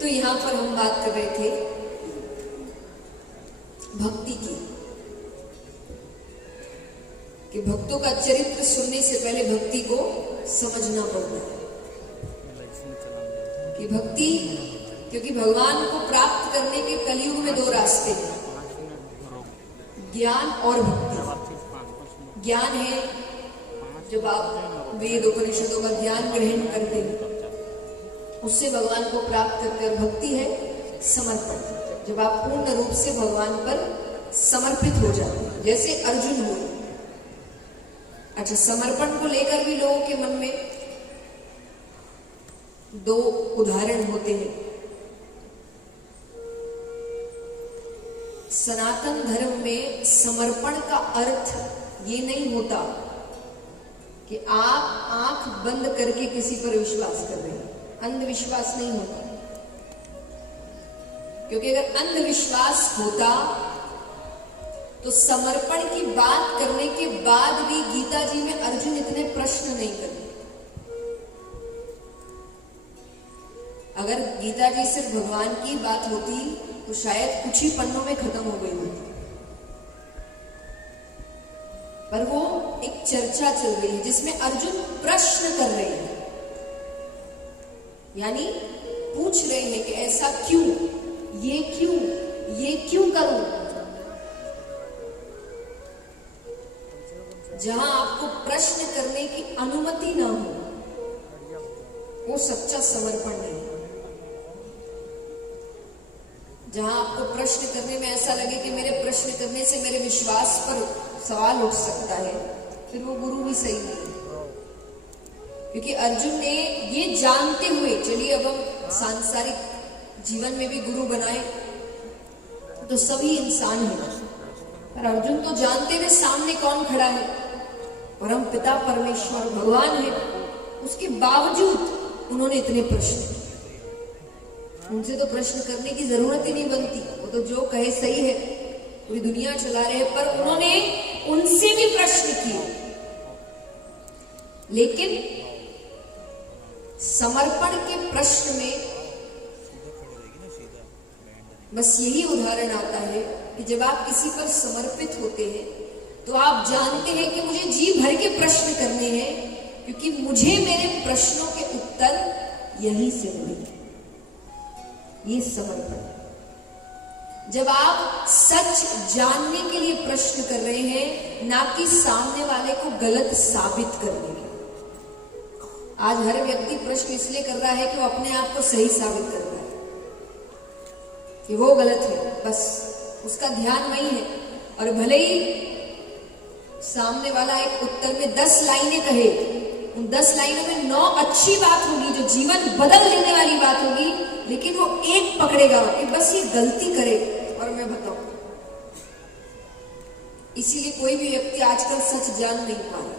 तो यहां पर हम बात कर रहे थे भक्ति की, कि भक्तों का चरित्र सुनने से पहले भक्ति को समझना पड़ता है। कि भक्ति, क्योंकि भगवान को प्राप्त करने के कलयुग में दो रास्ते हैं, ज्ञान और भक्ति। ज्ञान है जब आप वेद उपनिषदों का ज्ञान ग्रहण करते हैं, उससे भगवान को प्राप्त करते हैं। और भक्ति है समर्पण, जब आप पूर्ण रूप से भगवान पर समर्पित हो जाते हैं, जैसे अर्जुन हुए। अच्छा, समर्पण को लेकर भी लोगों के मन में दो उदाहरण होते हैं। सनातन धर्म में समर्पण का अर्थ ये नहीं होता कि आप आंख बंद करके किसी पर विश्वास कर रहे हैं। अंधविश्वास नहीं होता, क्योंकि अगर अंधविश्वास होता तो समर्पण की बात करने के बाद भी गीता जी में अर्जुन इतने प्रश्न नहीं करते। अगर गीता जी सिर्फ भगवान की बात होती तो शायद कुछ ही पन्नों में खत्म हो गई होती, पर वो एक चर्चा चल रही है जिसमें अर्जुन प्रश्न कर रहे हैं, यानी पूछ रहे हैं कि ऐसा क्यों, ये क्यों, ये क्यों करूं। जहां आपको प्रश्न करने की अनुमति ना हो, वो सच्चा समर्पण नहीं। जहां आपको प्रश्न करने में ऐसा लगे कि मेरे प्रश्न करने से मेरे विश्वास पर सवाल उठ सकता है, फिर वो गुरु भी सही नहीं। क्योंकि अर्जुन ने ये जानते हुए, चलिए अब हम सांसारिक जीवन में भी गुरु बनाए तो सभी इंसान हैं, पर अर्जुन तो जानते हुए सामने कौन खड़ा है, परम पिता परमेश्वर भगवान है, उसके बावजूद उन्होंने इतने प्रश्न। उनसे तो प्रश्न करने की जरूरत ही नहीं बनती, वो तो जो कहे सही है, पूरी दुनिया चला रहे हैं, पर उन्होंने उनसे भी प्रश्न किए। लेकिन समर्पण के प्रश्न में बस यही उदाहरण आता है कि जब आप किसी पर समर्पित होते हैं तो आप जानते हैं कि मुझे जी भर के प्रश्न करने हैं, क्योंकि मुझे मेरे प्रश्नों के उत्तर यहीं से मिले। ये समर्पण। जब आप सच जानने के लिए प्रश्न कर रहे हैं, ना कि सामने वाले को गलत साबित करने के। आज हर व्यक्ति प्रश्न इसलिए कर रहा है कि वो अपने आप को सही साबित कर रहा है कि वो गलत है, बस उसका ध्यान वही है। और भले ही सामने वाला एक उत्तर में 10 लाइनें कहे, उन 10 लाइनों में 9 अच्छी बात होगी, जो जीवन बदल देने वाली बात होगी, लेकिन वो एक पकड़ेगा कि बस ये गलती करे और मैं बताऊं। इसीलिए कोई भी व्यक्ति आजकल सच जान नहीं पा रहा,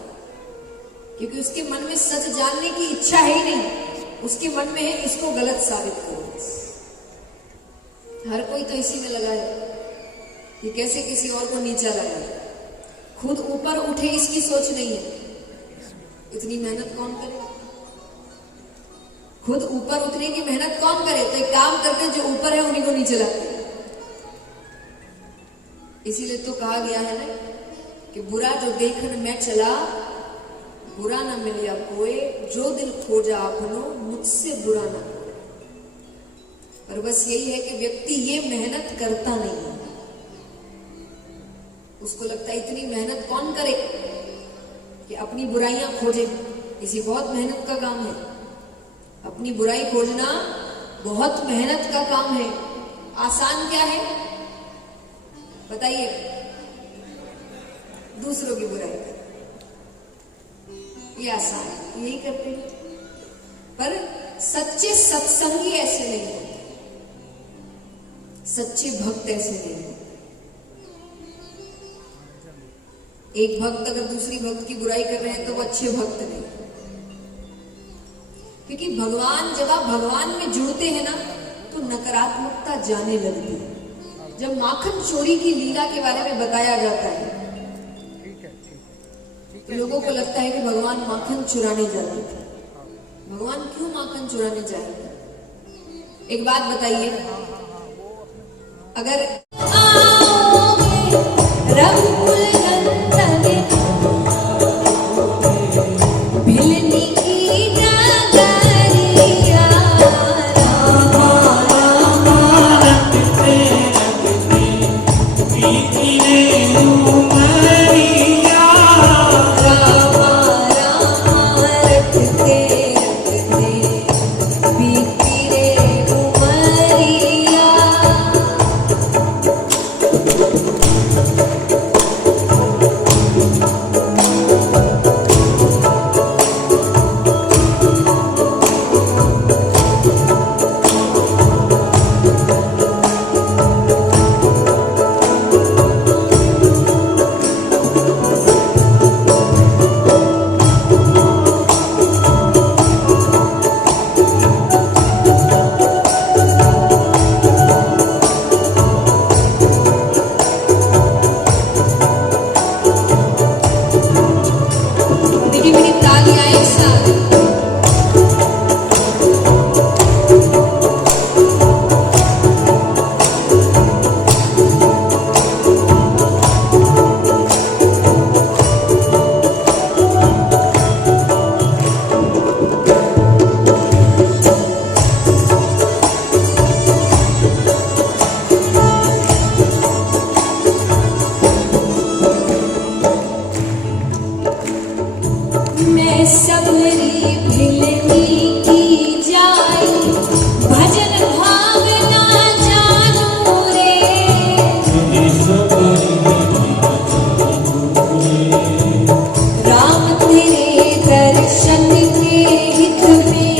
क्योंकि उसके मन में सच जानने की इच्छा है ही नहीं, उसके मन में है इसको गलत साबित करो। हर कोई तो इसी में लगा है कि कैसे किसी और को नीचा लगाए, खुद ऊपर उठे इसकी सोच नहीं है। इतनी मेहनत कौन करे, खुद ऊपर उठने की मेहनत कौन करे। तो एक काम करते हैं, जो ऊपर है उन्हीं को नीचे लाते हैं। इसीलिए तो कहा गया है ना कि बुरा जो देखन में चला, बुरा न मिले कोई, जो दिल खोजा अपनो मुझसे बुरा ना। पर बस यही है कि व्यक्ति ये मेहनत करता नहीं है, उसको लगता है इतनी मेहनत कौन करे कि अपनी बुराइयां खोजे। इसी बहुत मेहनत का काम है, अपनी बुराई खोजना बहुत मेहनत का काम है। आसान क्या है बताइए? दूसरों की बुराई कर, ये आसान है, यही करते हैं। पर सच्चे सत्संगी ऐसे नहीं होते, सच्चे भक्त ऐसे नहीं होते। एक भक्त अगर दूसरी भक्त की बुराई कर रहे हैं तो वो अच्छे भक्त नहीं, क्योंकि भगवान, जब आप भगवान में जुड़ते हैं ना तो नकारात्मकता जाने लगती है। जब माखन चोरी की लीला के बारे में बताया जाता है तो लोगों को लगता है कि भगवान माखन चुराने जाते थे। भगवान क्यों माखन चुराने जाएंगे? एक बात बताइए, अगर रघुकुल नंदन भिलनी की नगरिया, मैं सबरी भिलनी की जाई, भजन भावना जानू रे, राम तेरे दर्शन के हित में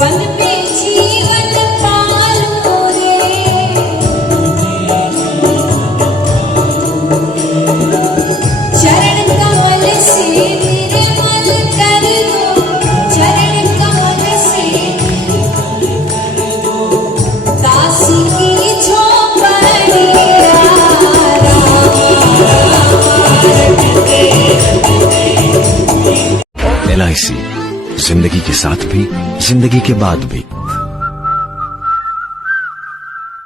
वन में जीवन पालू रे, चरण कमल से LIC, जिंदगी के साथ भी, जिंदगी के बाद भी।